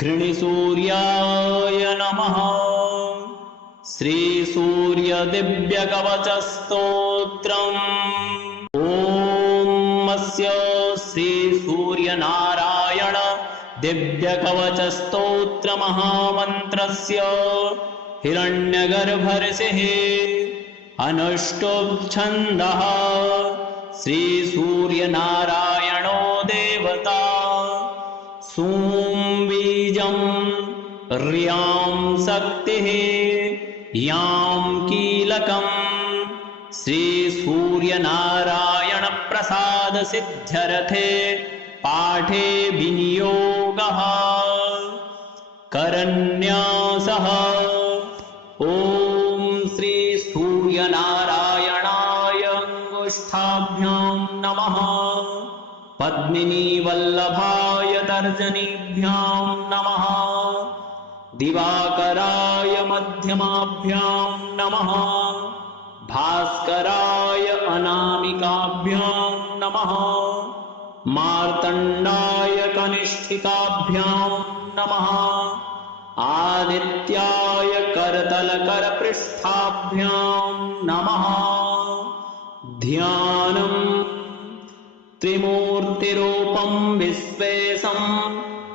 घृणिसूर्याय नमः। श्रीसूर्यदिव्यकवचस्तोत्रम्। ॐ अस्य श्रीसूर्यनारायण दिव्यकवचस्तोत्रमहामन्त्रस्य हिरण्यगर्भऋषिः अनुष्टुप् छन्दः। श्रीसूर्यनारायणो देवता। सूं बीजं ह्रीं शक्तिः यां कीलकम्। श्रीसूर्यनारायण प्रसाद सिद्ध्यर्थे पाठे विनियोगः। करन्यासः। ॐ श्री सूर्यनारायणाय अंगुष्ठाभ्यां नमः। पद्मिनीवल्लभाय तर्जनीभ्यां नमः। दिवाकराय मध्यमाभ्यां नमः। भास्कराय अनामिकाभ्यां नमः। मार्तण्डाय कनिष्ठिकाभ्यां नमः। आदित्याय करतलकरपृष्ठाभ्यां नमः। ध्यानम्। त्रिमूर्तिरूपं विश्वेशं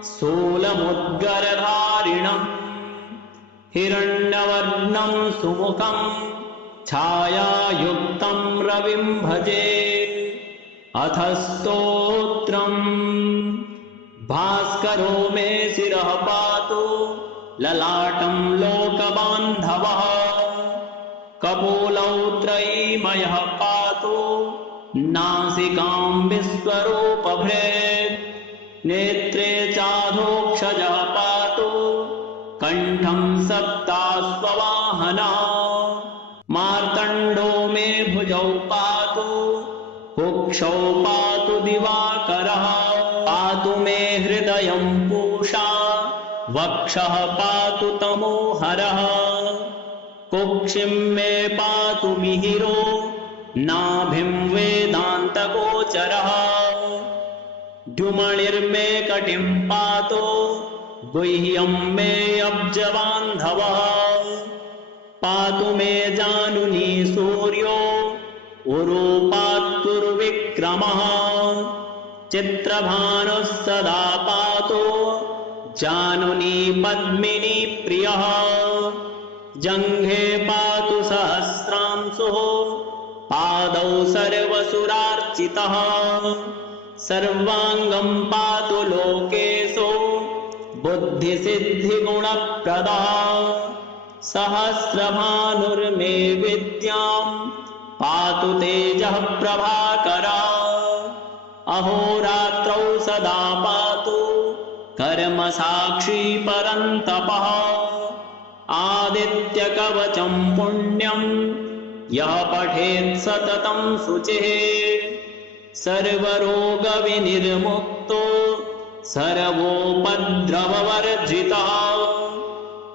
स्थूलमुद्गरधारिणं हिरण्यवर्णं सुमुखं छायायुक्तं रविं भजे। अथ स्तोत्रम्। भास्करो मे शिरः पातु ललाटं लोकबान्धवः। कपोलौ त्रयीमयः पातु नासिकां विश्वरूपभृत्। नेत्रे चाधोक्षजः पातु कण्ठं सप्ताश्ववाहनः। मार्तण्डो मे भुजौ पातु कुक्षौ पातु दिवाकरः। पातु मे हृदयं पूषा वक्षः पातु तमोहरः। कुक्षिं मे पातु मिहिरो नाभिं वेदान्तगोचरः। द्युमणिर्मे कटिं पातु गुह्यं मे अब्जबान्धवः। पातु मे जानुनी सूर्यो उरु पातुर्विक्रमः। चित्रभानुः सदा पातु जानुनी पद्मिनी प्रियः। जङ्घे पातु सहस्रांशुः पादौ सर्वसुरार्चितः। सर्वाङ्गं पातु लोकेशो बुद्धिसिद्धिगुणप्रदः। सहस्रभानुर्मे विद्यां पातु तेजः प्रभाकरः। अहोरात्रौ सदा पातु कर्मसाक्षी परन्तपः। आदित्यकवचं पुण्यं यः पठेत् सततं शुचिः। सर्वरोगविनिर्मुक्तो सर्वोपद्रववर्जितः।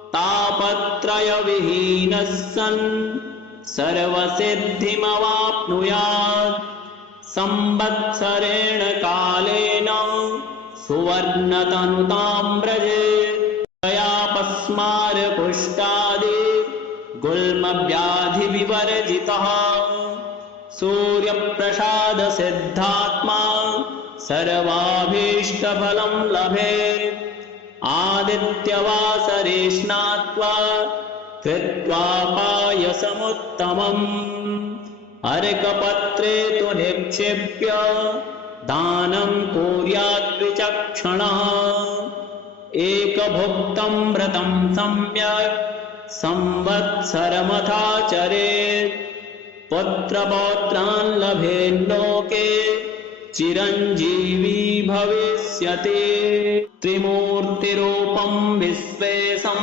तापत्रयविहीनः सन् सर्वसिद्धिमवाप्नुयात्। संवत्सरेण कालेन सुवर्णतनुतां व्रजेत्। दयापस्मारकुष्ठादि गुल्मव्याधिविवर्जितः। सूर्यप्रसाद सिद्धात्मा सर्वाभीष्टफलं लभेत्। आदित्यवासरे स्नात्वा कृत्वा पायसमुत्तमम्। अर्कपत्रे तु निक्षिप्य दानं कुर्यात् विचक्षणः। एकभुक्तं व्रतं सम्यक् संवत्सरमथाचरेत्। पुत्रपौत्रान् लभेल्लोके चिरञ्जीवी भविष्यति। त्रिमूर्तिरूपं विश्वेशं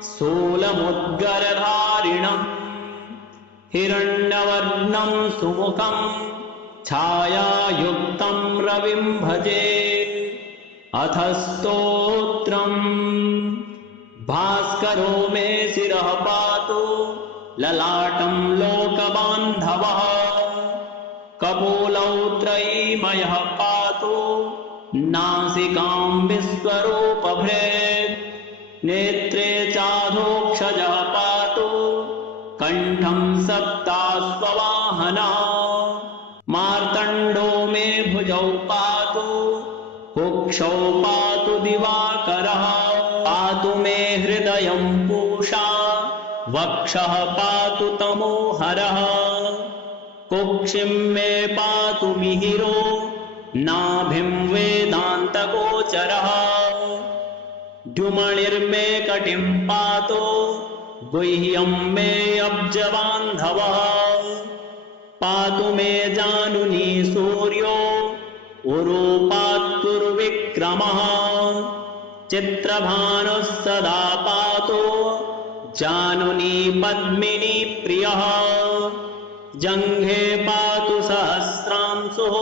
स्थूलमुद्गरधारिणम् हिरण्यवर्णं सुमुखं छायायुक्तं रविं भजे। अथ स्तोत्रम्। भास्करो मे शिरः पातु ललाटं लोकबान्धवः। कपोलौ त्रयीमयः पातु नासिकां विश्वरूपभृत् नेत्रे चाधोक्षजः पातु कण्ठं सप्ताश्ववाहनः मार्तण्डो मे भुजौ पातु कुक्षौ पातु दिवाकरः पातु मे हृदयं पूषा वक्षः पातु तमोहरः कुक्षिं मे पातु मिहिरो नाभिं वेदान्तगोचरः द्युमणिर्मे कटिं पातु गुह्यं मे अब्जबान्धवः पातु मे जानुनी सूर्यो उरुपात्तुर्विक्रमः चित्रभानुः सदा पातु जानुनी पद्मिनी प्रियः जङ्घे पातु सहस्रांशुः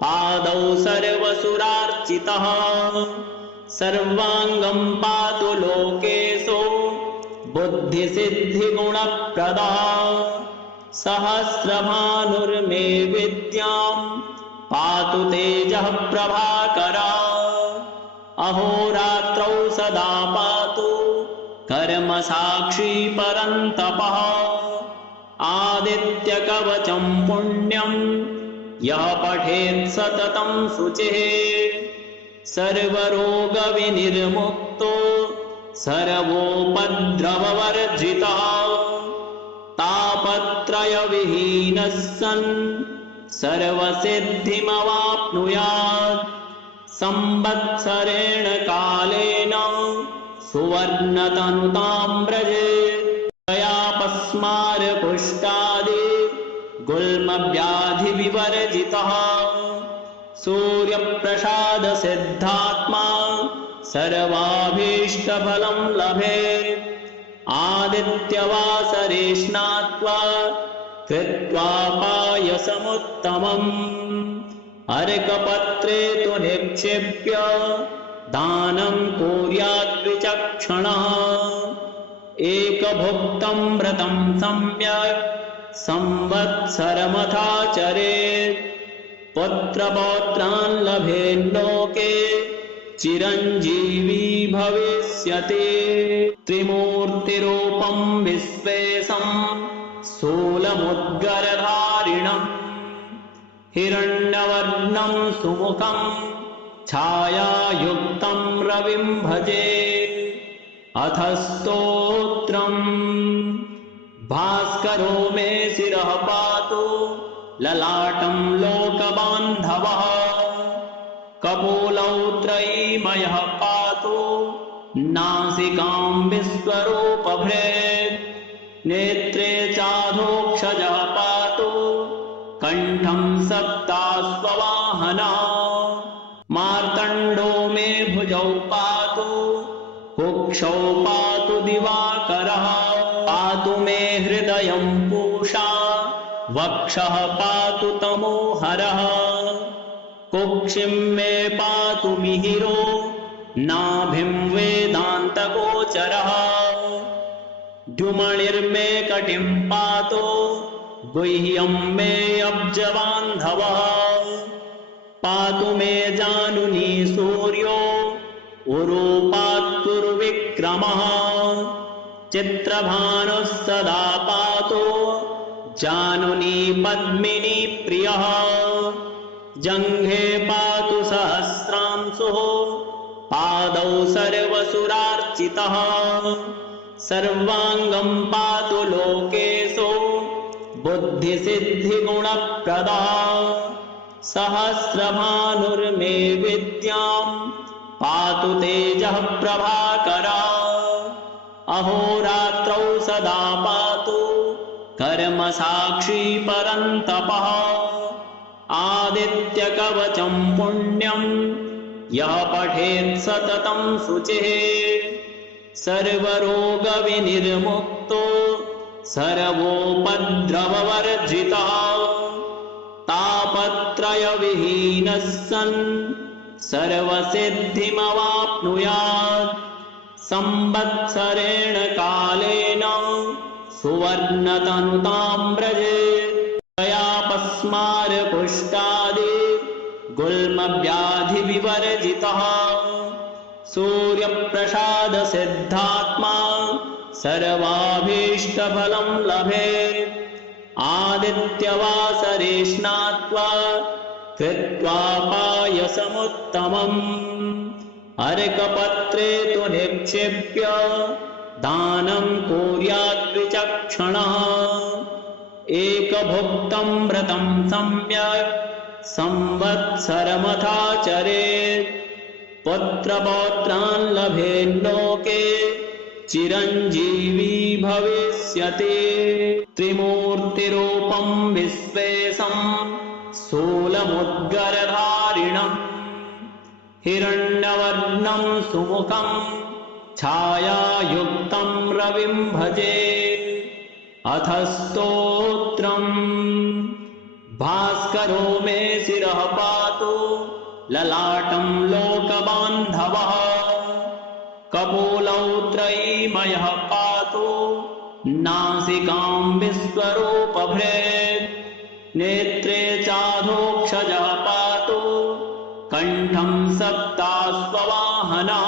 पादौ सर्वसुरार्चितः सर्वाङ्गं पातु लोकेशो बुद्धिसिद्धिगुणप्रदः सहस्रभानुर्मे विद्यां पातु तेजः प्रभाकरः अहोरात्रौ सदा पातु कर्मसाक्षी परन्तपः आदित्यकवचं पुण्यं यः पठेत् सततं शुचिः सर्वरोगविनिर्मुक्तो सर्वोपद्रववर्जितः तापत्रयविहीनः सन् सर्वसिद्धिमवाप्नुयात् संवत्सरेण कालेन सुवर्णतनुतां व्रजेत् दयापस्मारकुष्ठादि गुल्मव्याधिविवर्जितः सूर्यप्रसादसिद्धात्मा सर्वाभीष्टफलं लभेत् आदित्यवासरे स्नात्वा कृत्वा पायसमुत्तमम् अर्कपत्रे तु निक्षिप्य दानं कुर्यात् विचक्षणः एकभुक्तं व्रतं सम्यक् संवत्सरमथाचरेत् पुत्रपौत्रान् लभेल्लोके चिरञ्जीवी भविष्यति त्रिमूर्तिरूपं विश्वेशं स्थूलमुद्गरधारिणम् हिरण्यवर्णं सुमुखं छायायुक्तं रविं भजे अथ स्तोत्रम् भास्करो मे शिरः पातु ललाटं लोकबान्धवः कपोलौ त्रयीमयः पातु नासिकां विश्वरूपभृत् नेत्रे चाधोक्षजः पातु कण्ठं सप्ताश्ववाहनः मार्तण्डो मे भुजौ पातु कुक्षौ पातु दिवाकरः पातु मे हृदयं पूषा वक्षः पातु तमोहरः कुक्षिं मे पातु मिहिरो नाभिं वेदान्तगोचरः द्युमणिर्मे कटिं पातु गुह्यं मे अब्जबान्धवः पातु मे जानुनी सूर्यो उरुपात्तुर्विक्रमः चित्रभानुः सदा पातु जानुनी पद्मिनी प्रियः जङ्घे पातु सहस्रांशुः पादौ सर्वसुरार्चितः सर्वाङ्गं पातु लोकेशो बुद्धिसिद्धिगुणप्रदः सहस्रभानुर्मे विद्यां पातु तेजः प्रभाकरः अहोरात्रौ सदा पातु कर्मसाक्षी परन्तपः आदित्यकवचं पुण्यं यः पठेत् सततं शुचिः सर्वरोगविनिर्मुक्तो सर्वोपद्रववर्जितः तापत्रयविहीनः सन् सर्वसिद्धिमवाप्नुयात् संवत्सरेण कालेन सुवर्णतनुतां व्रजेत् दयापस्मारकुष्ठादि गुल्मव्याधिविवर्जितः सूर्यप्रसादसिद्धात्मा सर्वाभीष्टफलं लभेत् आदित्यवासरे स्नात्वा कृत्वा पायसमुत्तमम् अर्कपत्रे तु निक्षिप्य दानं कुर्यात् विचक्षणः एकभुक्तं व्रतं सम्यक् संवत्सरमथाचरेत् पुत्रपौत्रान् लभेल्लोके चिरञ्जीवी भविष्यति त्रिमूर्तिरूपं विश्वेशं स्थूलमुद्गरधारिणम् हिरण्यवर्णं सुमुखं छायायुक्तं रविं भजे अथ स्तोत्रम् भास्करो मे शिरः पातु ललाटं लोकबान्धवः कपोलौ त्रयीमयः पातु नासिकां विश्वरूपभृत् नेत्रे चाधोक्षजः पातु कण्ठं सप्ताश्ववाहनः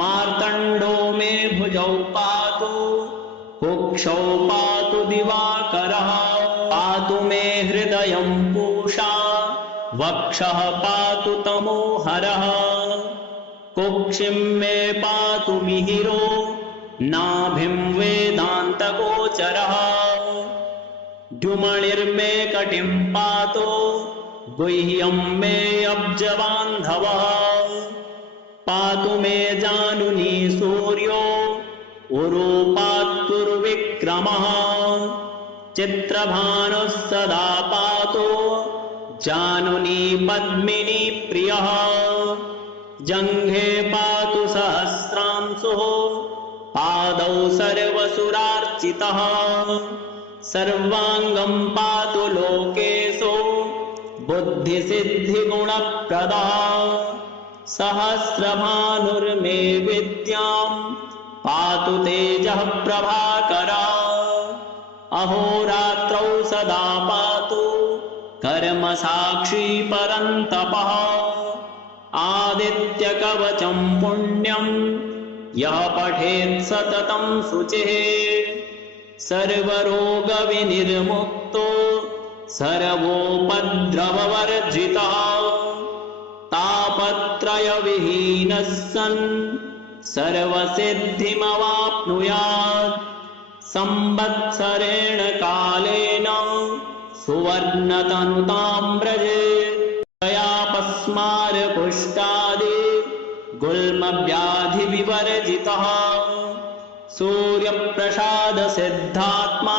मार्तण्डो मे भुजौ पातु कुक्षौ पातु दिवाकरः पातु मे हृदयं पूषा वक्षः पातु तमोहरः कुक्षिं मे पातु मिहिरो नाभिं वेदान्तगोचरः द्युमणिर्मे कटिं पातु गुह्यं मे अब्जबान्धवः पातु मे जानुनी सूर्यो उरूपात्तुर्विक्रमः चित्रभानुः सदा पातु जानुनी पद्मिनी प्रियः जङ्घे पातु सहस्रांशुः पादौ सर्वसुरार्चितः सर्वाङ्गं पातु लोकेशो बुद्धिसिद्धिगुणप्रदः सहस्रभानुर्मे विद्यां पातु तेजः प्रभाकरः अहोरात्रौ सदा पातु कर्मसाक्षी परन्तपः आदित्यकवचं पुण्यं यः पठेत् सततं शुचिः सर्वरोगविनिर्मुक्तो सर्वोपद्रववर्जितः तापत्रयविहीनः सन् सर्वसिद्धिमवाप्नुयात् संवत्सरेण कालेन सुवर्णतनुतां व्रजेत् तयापस्मारकुष्ठादि गुल्मव्याधिविवर्जितः सूर्यप्रसादसिद्धात्मा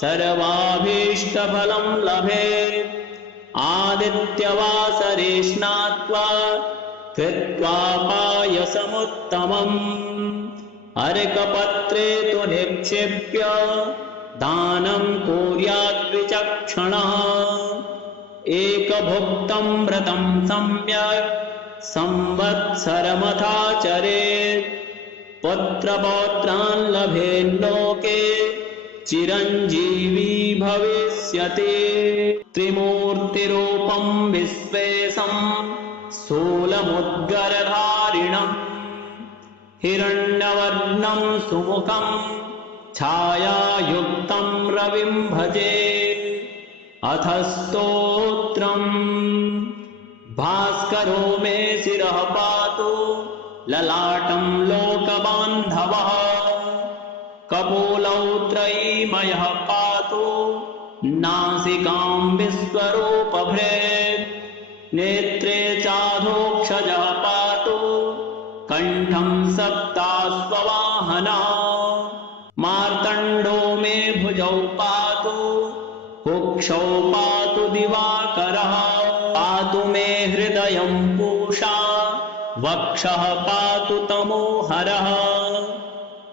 सर्वाभीष्टफलं लभेत् आदित्यवासरे स्नात्वा कृत्वा पायसमुत्तमम् अर्कपत्रे तु निक्षिप्य दानं कुर्यात् विचक्षणः एकभुक्तं व्रतं सम्यक् संवत्सरमथाचरेत् पुत्रपौत्रान् लभेल्लोके चिरञ्जीवी भविष्यति त्रिमूर्तिरूपं विश्वेशं स्थूलमुद्गरधारिणम् हिरण्यवर्णं सुमुखं छायायुक्तं रविं भजे अथ स्तोत्रम् भास्करो मे शिरः पातु ललाटं लोकबान्धवः कपोलौ त्रयीमयः पातु नासिकां विश्वरूपभृत् नेत्रे चाधोक्षजः पातु कण्ठं सप्ताश्ववाहनः मार्तण्डो मे भुजौ पातु कुक्षौ पातु दिवाकरः पातु मे हृदयं पूषा वक्षः पातु तमोहरः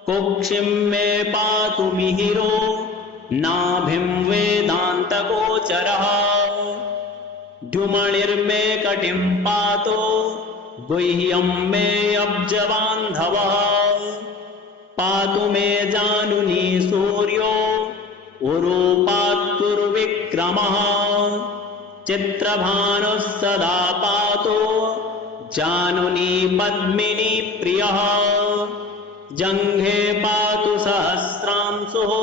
कुक्षिं मे पातु मिहिरो नाभिं वेदान्तगोचरः द्युमणिर्मे कटिं पातु गुह्यं मे अब्जबान्धवः पातु मे जानुनी सूर्यो उरूपात्तुर्विक्रमः चित्रभानुः सदा पातु जानुनी पद्मिनी प्रियः जङ्घे पातु सहस्रांशुः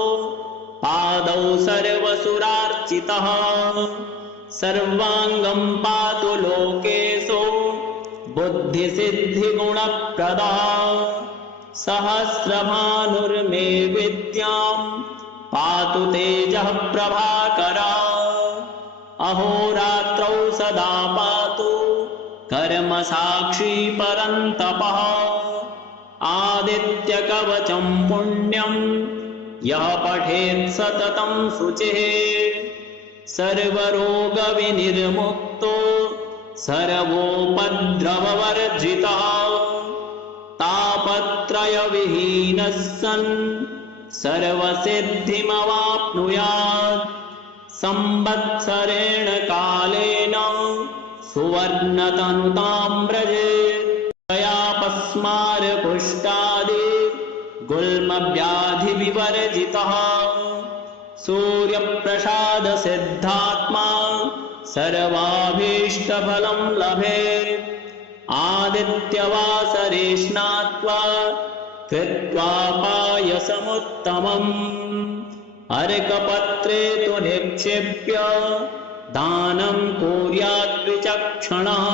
पादौ सर्वसुरार्चितः सर्वाङ्गं पातु लोकेशो बुद्धिसिद्धिगुणप्रदः सहस्रभानुर्मे विद्यां पातु तेजः प्रभाकरः अहोरात्रौ सदा पातु कर्मसाक्षी परन्तपः आदित्यकवचं पुण्यं यः पठेत् सततं शुचिः सर्वरोगविनिर्मुक्तो सर्वोपद्रववर्जितः तापत्रयविहीनः सन् सर्वसिद्धिमवाप्नुयात् संवत्सरेण कालेन सुवर्णतनुतां व्रजेत् तयापस्मारकुष्ठादि गुल्मव्याधिविवर्जितः सूर्यप्रसादसिद्धात्मा सर्वाभीष्टफलं लभेत् आदित्यवासरे स्नात्वा कृत्वा पायसमुत्तमम् अर्कपत्रे तु निक्षिप्य दानं कुर्यात् विचक्षणः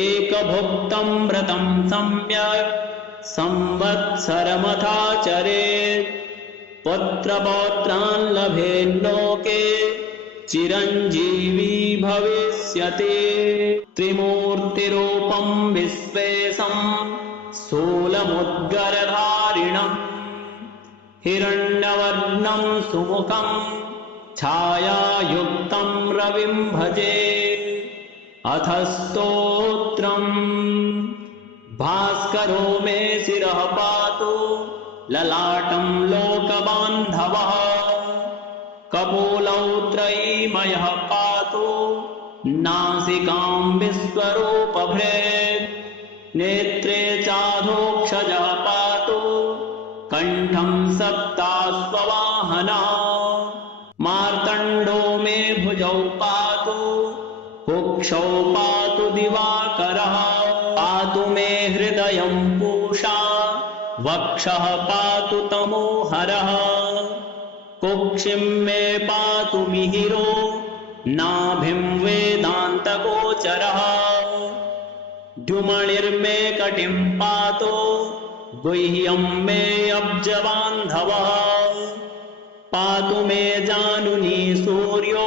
एकभुक्तं व्रतं सम्यक् संवत्सरमथाचरेत् पुत्रपौत्रान् लभेल्लोके चिरञ्जीवी भविष्यति त्रिमूर्तिरूपं विश्वेशं स्थूलमुद्गरधारिणम् हिरण्यवर्णं सुमुखं छायायुक्तं रविं भजे अथ स्तोत्रम् भास्करो मे शिरः पातु ललाटं लोकबान्धवः कपोलौ त्रयीमयः पातु नासिकां विश्वरूपभृत् नेत्रे चाधोक्षजः पातु कण्ठं सप्ताश्ववाहनः मार्तण्डो मे भुजौ पातु कुक्षौ पातु दिवाकरः पातु मे हृदयं पूषा वक्षः पातु तमोहरः कुक्षिं मे पातु मिहिरो नाभिं वेदान्तगोचरः द्युमणिर्मे कटिं पातु गुह्यं मे अब्जबान्धवः पातु मे जानुनी सूर्यो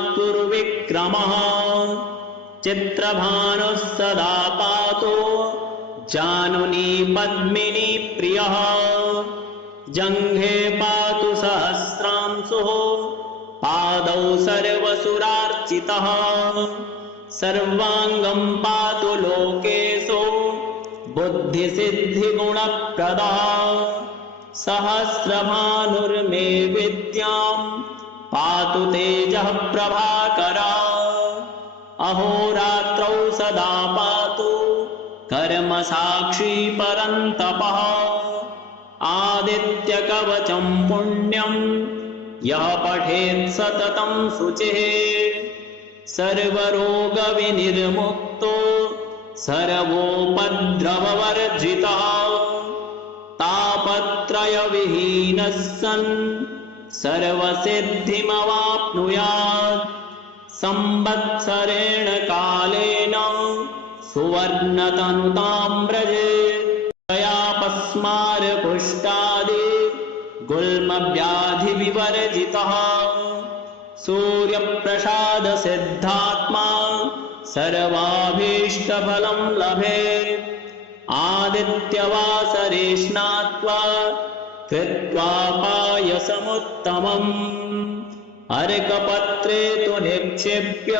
उरूपात्तुर्विक्रमः चित्रभानुः सदा पातु जानुनी पद्मिनी प्रियः जङ्घे पातु सहस्रांशुः पादौ सर्वसुरार्चितः सर्वाङ्गं पातु लोकेशो बुद्धिसिद्धिगुणप्रदः सहस्रभानुर्मे विद्यां पातु तेजः प्रभाकरः अहोरात्रौ सदा पातु कर्मसाक्षी परन्तपः आदित्यकवचं पुण्यं यः पठेत् सततं शुचिः सर्वरोगविनिर्मुक्तो सर्वोपद्रववर्जितः तापत्रयविहीनः सन् सर्वसिद्धिमवाप्नुयात् संवत्सरेण कालेन सुवर्णतनुतां व्रजेत् तयापस्मारकुष्ठादि गुल्मव्याधिविवर्जितः सूर्यप्रसादसिद्धात्मा सर्वाभीष्टफलं लभेत् आदित्यवासरे स्नात्वा कृत्वा पायसमुत्तमम् अर्कपत्रे तु निक्षिप्य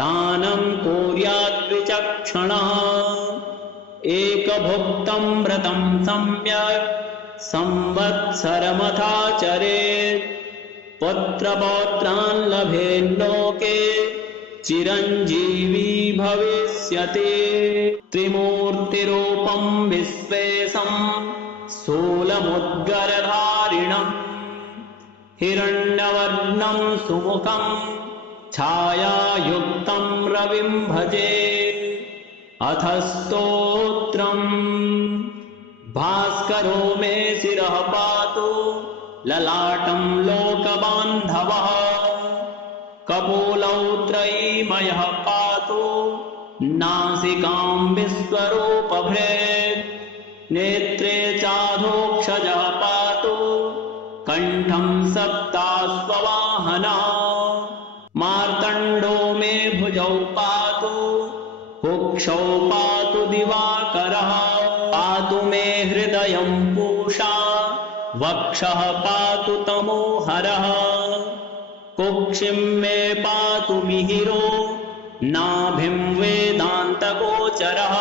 दानं कुर्यात् विचक्षणः एकभुक्तं व्रतं सम्यक् संवत्सरमथाचरेत् पुत्रपौत्रान् लभेल्लोके चिरञ्जीवी भविष्यति त्रिमूर्तिरूपं विश्वेशं स्थूलमुद्गरधारिणम् हिरण्यवर्णं सुमुखं छायायुक्तं रविं भजे। अथ स्तोत्रम्। भास्करो मे शिरः पातु ललाटं लोकबान्धवः। कपोलौ त्रयीमयः पातु नासिकां विश्वरूपभृत्। नेत्रे चाधोक्षजः पातु कण्ठं सप्ताश्ववाहनः। मार्तण्डो मे भुजौ पातु कुक्षौ पातु दिवाकरः। पातु मे हृदयं पूषा वक्षः पातु तमोहरः। कुक्षिं मे पातु मिहिरो नाभिं वेदान्तगोचरः।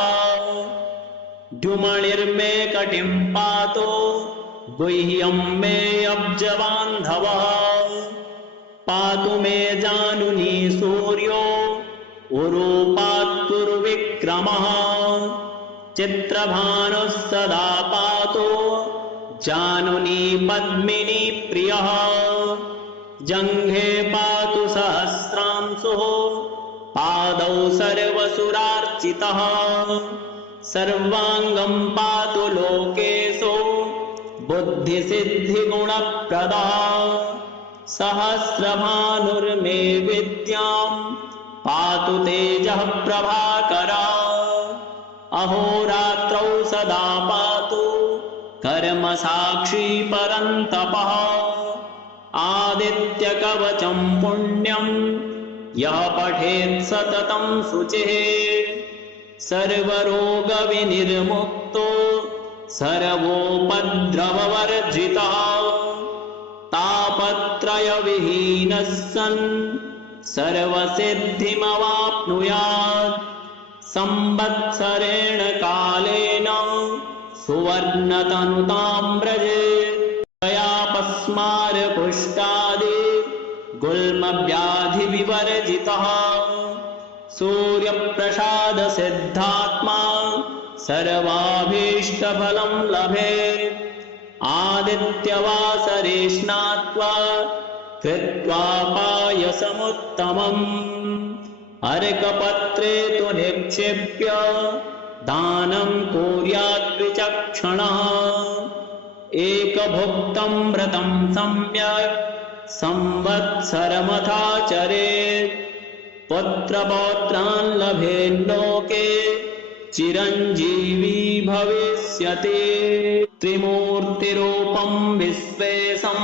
द्युमणिर्मे कटिं पातु गुह्यं मे अब्जबान्धवः। पातु मे जानुनी सूर्यो उरुपात्तुर्विक्रमः। चित्रभानुः सदा पातु जानुनी पद्मिनी प्रियः। जङ्घे पातु सहस्रांशुः पादौ सर्वसुरार्चितः। सर्वाङ्गं पातु लोकेशो बुद्धिसिद्धिगुणप्रदः। सहस्रभानुर्मे विद्यां पातु तेजः प्रभाकरः। अहोरात्रौ सदा पातु कर्मसाक्षी परन्तपः। आदित्यकवचं पुण्यं यः पठेत् सततं शुचिः। सर्वरोगविनिर्मुक्तो सर्वोपद्रववर्जितः। तापत्रयविहीनः सन् सर्वसिद्धिमवाप्नुयात्। संवत्सरेण कालेन सुवर्णतनुतां व्रजेत्। तयापस्मारकुष्ठादि गुल्मव्याधिविवर्जितः। सूर्यप्रसादसिद्धात्मा सर्वाभीष्टफलं लभेत्। आदित्यवासरे स्नात्वा कृत्वा पायसमुत्तमम्। अर्कपत्रे तु निक्षिप्य दानं कुर्यात् विचक्षणः। एकभुक्तं व्रतं सम्यक् संवत्सरमथाचरेत्। पुत्रपौत्रान् लभेल्लोके चिरञ्जीवी भविष्यति। त्रिमूर्तिरूपं विश्वेशं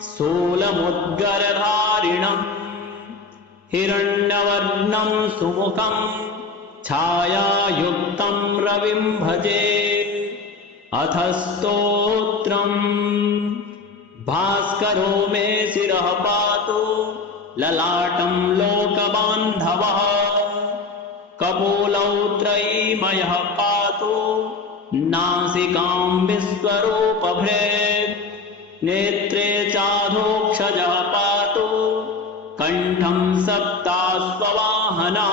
स्थूलमुद्गरधारिणम्। हिरण्यवर्णं सुमुखं छायायुक्तं रविं भजे। अथ स्तोत्रम्। भास्करो मे शिरः पातु ललाटं लोकबान्धवः। कपोलौ त्रयीमयः पातु नासिकां विश्वरूपभृत्। नेत्रे चाधोक्षजः पातु कण्ठं सप्ताश्ववाहनः।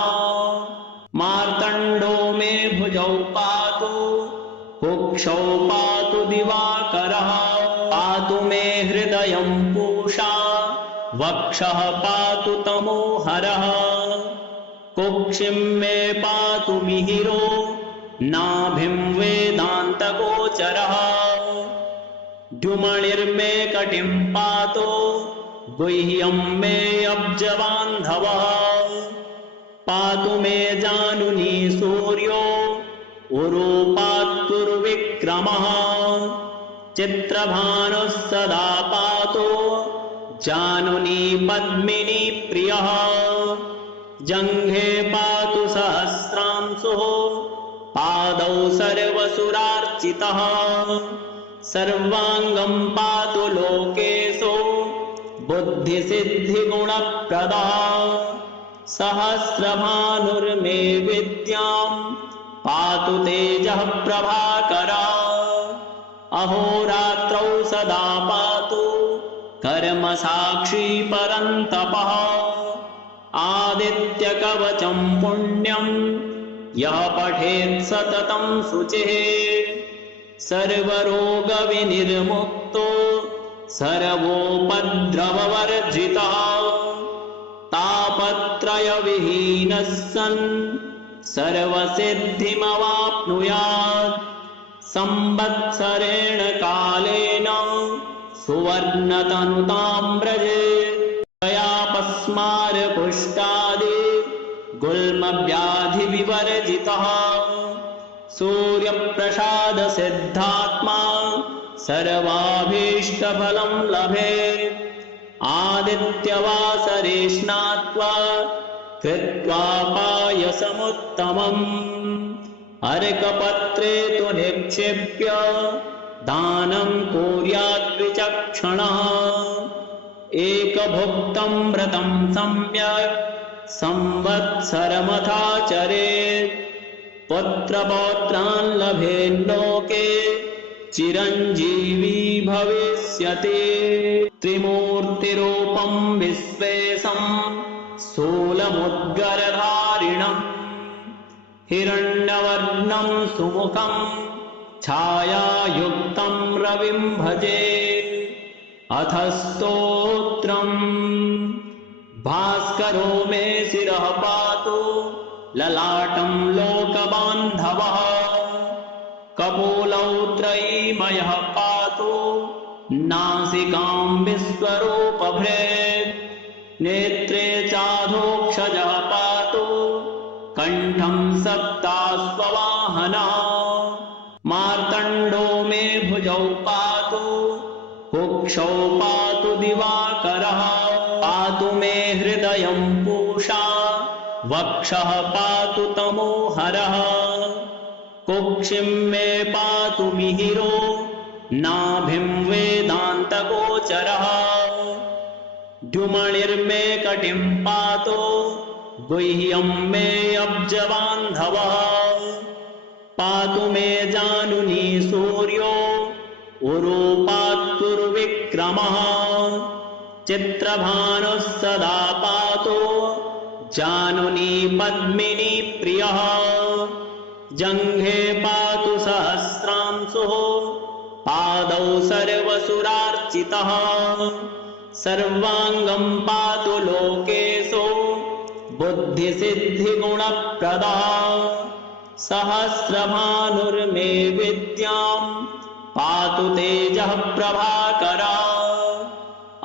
मार्तण्डो मे भुजौ पातु कुक्षौ पातु दिवाकरः। पातु मे हृदयं पूषा वक्षः पातु तमोहरः। कुक्षिं मे पातु मिहिरो नाभिं वेदान्तगोचरः। द्युमणिर्मे कटिं पातु गुह्यं मे अब्जबान्धवः। पातु मे जानुनी सूर्यो उरुपात्तुर्विक्रमः। चित्रभानुः सदा पातु जानुनी पद्मिनी प्रियः। जङ्घे पातु सहस्रांशुः पादौ सर्वसुरार्चितः। सर्वाङ्गं पातु लोकेशो बुद्धिसिद्धिगुणप्रदः। सहस्रभानुर्मे विद्यां पातु तेजः प्रभाकरः। अहोरात्रौ सदा पातु कर्मसाक्षी परन्तपः। आदित्यकवचं पुण्यं यः पठेत् सततं शुचिः। सर्वरोगविनिर्मुक्तो सर्वोपद्रववर्जितः तापत्रयविहीनः सन् सर्वसिद्धिमवाप्नुयात् संवत्सरेण कालेन सुवर्णतनुतां व्रजेत् तयापस्मारकुष्ठादि गुल्मव्याधिविवर्जितः सूर्यप्रसादसिद्धात्मा सर्वाभीष्टफलं लभेत् आदित्यवासरे स्नात्वा कृत्वा पायसमुत्तमम् अर्कपत्रे तु निक्षिप्य दानं कुर्यात् विचक्षणः एकभुक्तं व्रतं सम्यक् संवत्सरमथाचरेत् पुत्रपौत्रान् लभेल्लोके चिरञ्जीवी भविष्यति त्रिमूर्तिरूपं विश्वेशं स्थूलमुद्गरधारिणम् हिरण्यवर्णं सुमुखं छायायुक्तं रविं भजे अथ स्तोत्रम् भास्करो मे शिरः पातु ललाटं लोकबान्धवः कपोलौ त्रयीमयः पातु नासिकां विश्वरूपभृत् नेत्रे चाधोक्षजः पातु कण्ठं सप्ताश्ववाहनः मार्तण्डो मे भुजौ पातु कुक्षौ पातु दिवाकरः पातु मे हृदयं पूषा वक्षः पातु तमोहरः कुक्षिं मे पातु मिहिरो नाभिं वेदान्तगोचरः द्युमणिर्मे कटिं पातु गुह्यं मे अब्जबान्धवः पातु मे जानुनी सूर्यो उरु पातुर्विक्रमः चित्रभानुः सदा पातु जानुनी पद्मिनी प्रियः जङ्घे पातु सहस्रांशुः पादौ सर्वसुरार्चितः सर्वाङ्गं पातु लोकेशो बुद्धिसिद्धिगुणप्रदः सहस्रभानुर्मे विद्यां पातु तेजः प्रभाकरः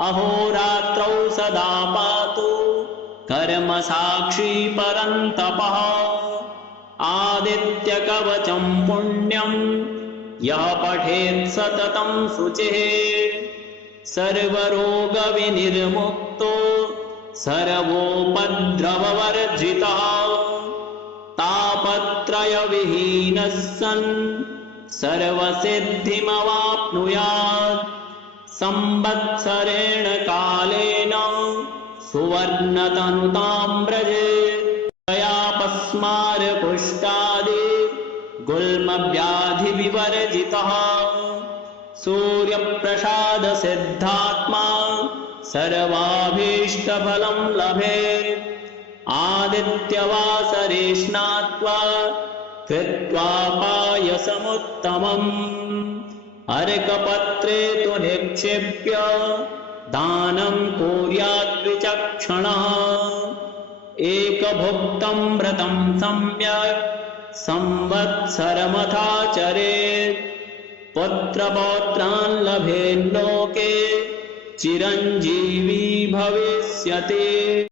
अहोरात्रौ सदा पातु कर्मसाक्षी परन्तपः आदित्यकवचं पुण्यं यः पठेत् सततं शुचिः सर्वरोगविनिर्मुक्तो सर्वोपद्रववर्जितः तापत्रयविहीनः सन् सर्वसिद्धिमवाप्नुयात् संवत्सरेण कालेन सुवर्णतनुतां व्रजेत् तयापस्मारकुष्ठादि गुल्मव्याधिविवर्जितः सूर्यप्रसादसिद्धात्मा सर्वाभीष्टफलं लभेत् आदित्यवासरे स्नात्वा कृत्वा पायसमुत्तमम् अर्कपत्रे तु निक्षिप्य दानं कुर्यात् विचक्षणः एकभुक्तं व्रतं सम्यक् संवत्सरमथाचरेत् पुत्रपौत्रान् लभेल्लोके चिरञ्जीवी भविष्यति।